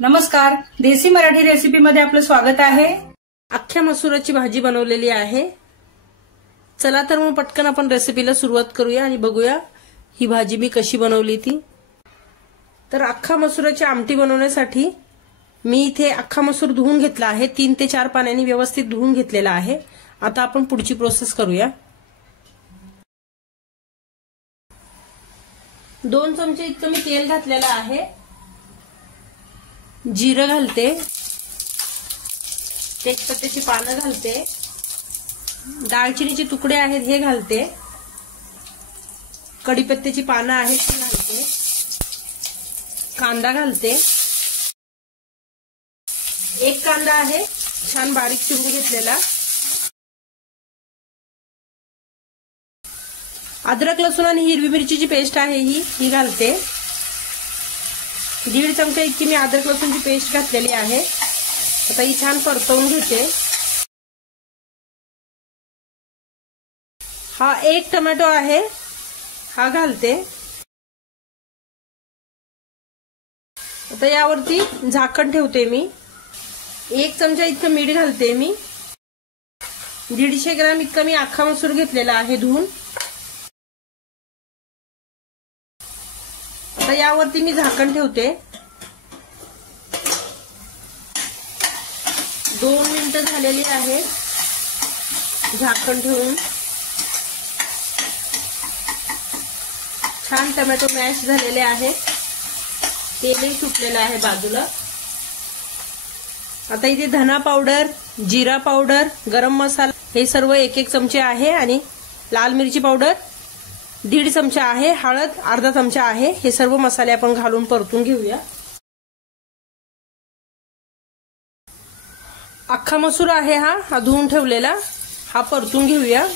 नमस्कार, देसी मराठी रेसिपी मध्ये आपलं स्वागत आहे। अख्ख्या मसुराची भाजी बनवलेली आहे। चला तर मग पटकन आपण रेसिपीला सुरुवात करूया आणि बघूया ही भाजी मी कशी बनवली ती। तर अख्खा मसुराची आमटी बनवण्यासाठी मी इथे अख्खा मसूर धुवून घेतला आहे। 3 ते 4 पाण्याने व्यवस्थित धुवून घेतलेला आहे। आता आपण पुढची प्रोसेस करूया। 2 चमचे इतकं मी तेल घातलेलं आहे। जिरं घालते, तेजपत्त्याची पानं घालते, दालचिनीचे तुकडे आहेत हे घालते, कढीपत्त्याची पानं आहेत ती घालते, कांदा घालते। 1 कांदा आहे छान बारीक चिरून घेतलेला। अद्रक लसूण आणि हिरवी मिरचीची पेस्ट आहे ही घालते। 1.5 चमचा इतकी मी अद्रक लसूणची पेस्ट घातलेली आहे। आता ही छान परतवून घेते। हा 1 टोमॅटो आहे हा घालते। आता यावरती झाकण ठेवते मी। 1 चमचा इतकं मीठ घालते मी। 150 ग्रॅम इतका मी अख्खा मसूर घेतलेला आहे धुवून। आता यावरती मी झाकण ठेवते। 2 मिनिटं झालेली आहे झाकण ठेवून। छान टोमॅटो मॅश झालेले आहे, तेलही सुटलेलं आहे बाजूला। आता इथे धना पावडर, जिरा पावडर, गरम मसाला हे सर्व 1-1 चमचे आहे आणि लाल मिरची पावडर 1.5 चमचा आहे, हळद 1/2 चमचा आहे। हे सर्व मसाले आपण घालून परतून घेऊया। अख्खा मसूर आहे हा धुवून ठेवलेला, हा परतून घेऊया।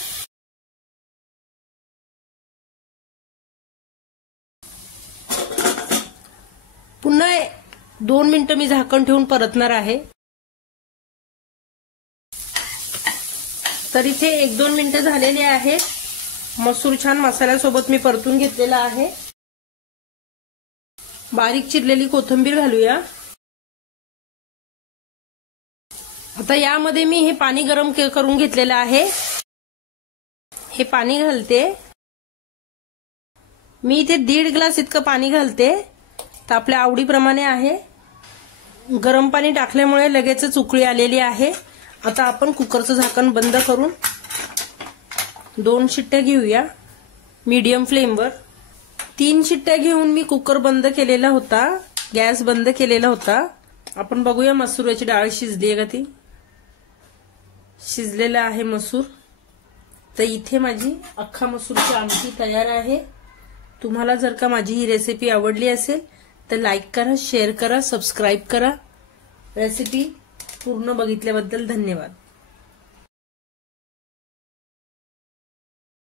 पुन्हा 2 मिनिटं मी झाकण ठेवून परतणार आहे। तर इथे 1-2 मिनिटं झालेले आहेत। मसूर छान मसाल्यासोबत मी परतून घेतलेला आहे। बारीक चिरलेली कोथिंबीर घालूया। आता यामध्ये मी हे पाणी गरम करून घेतलेलं आहे, हे पाणी घालते। मी इथे 1.5 ग्लास इतकं पाणी घालते, तर आपल्या आवडीप्रमाणे आहे। गरम पाणी टाकल्यामुळे लगेचच उकळी आलेली आहे। आता आपण कुकरचं झाकण बंद करून 2 शिट्ट्या घेऊया मीडियम फ्लेमवर। 3 शिट्ट्या घेऊन मी कुकर बंद केलेला होता, गॅस बंद केलेला होता। आपण बघूया मसूराची डाळ शिजली आहे का ती। शिजलेला आहे मसूर। तर इथे माझी अख्खा मसूरची आमटी तयार आहे। तुम्हाला जर का माझी ही रेसिपी आवडली असेल तर लाईक करा, शेअर करा, सबस्क्राईब करा। रेसिपी पूर्ण बघितल्याबद्दल धन्यवाद।